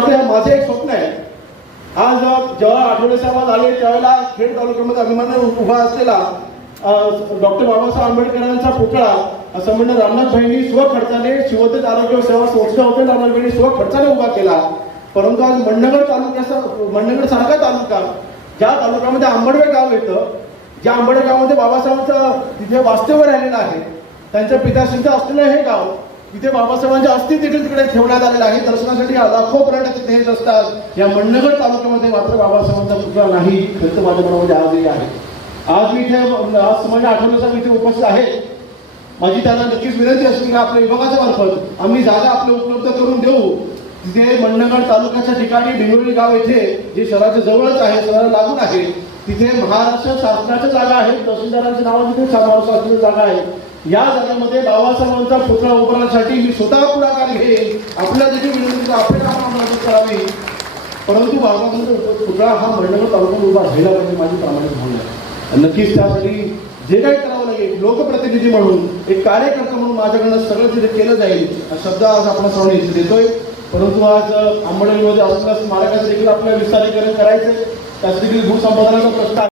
माझं एक स्वप्न आहे. आज जेव्हा आठवडे साहेब आले त्यावेळेला खेड तालुक्यामध्ये अभिमान उभा असलेला डॉक्टर बाबासाहेब आंबेडकरांचा पुतळा असं म्हणणं रामनाथ भाईंनी स्वखर्चाने शिवोदित आरोग्य सेवा संस्था होते रामनाथ भाईंनी स्वखर्चाने उभा केला. परंतु आज मंडगड तालुक्याचा मंडगड सारखा तालुका ज्या तालुक्यामध्ये आंबडवे गाव येतं ज्या आंबडवे गावामध्ये बाबासाहेबांचं तिथे वास्तव्य राहिलेलं आहे त्यांच्या पिताश्रींचं असलेलं हे गाव इथे बाबासाहेबांच्या अस्थि देखील तिकडे ठेवण्यात आलेलं आहे. दर्शनासाठी लाखो पर्यटक तिथे येत असतात. या मंडगड तालुक्यामध्ये मात्र बाबासाहेबांचा पुतळा नाही. खर्च माझ्या मनामध्ये आजही आहे. आज मी इथे आज समाज आठवड्याचा इथे उपस्थित आहे. माझी त्यांना नक्कीच विनंती असते की आपल्या विभागाच्या मार्फत आम्ही जागा आपल्या उपलब्ध करून देऊ. तिथे मंडगड तालुक्याच्या ठिकाणी भिंगोळी गाव येथे जे शहराच्या जवळच आहे शहराला लागून आहे तिथे महाराष्ट्र शासनाच्या जागा आहेत तहसीलदारांच्या नावाने तिथे महाराष्ट्र जागा आहे. या जगामध्ये बाबासाहेबांचा पुतळा उभारण्यासाठी मी स्वतः पुढाकार घेईन. आपल्या देखील विनंती आपल्याला मदत करावी परंतु बाबासाहेबांचा पुतळा हा मंडळ तालुक्यात उभा राहिला पाहिजे माझी प्रामाणिक भावना आहे. नक्कीच त्यासाठी जे काही करावं लागेल लोकप्रतिनिधी म्हणून एक कार्यकर्ता म्हणून माझ्याकडनं सगळं तिथे केलं जाईल. हा शब्द आज आपण सर्व इथे देतोय. परंतु आज अंबडणीमध्ये असलेल्या स्मारकाचं देखील आपल्याला विस्तारीकरण करायचं त्याचं देखील भूसंपादनाचा प्रश्न आहे.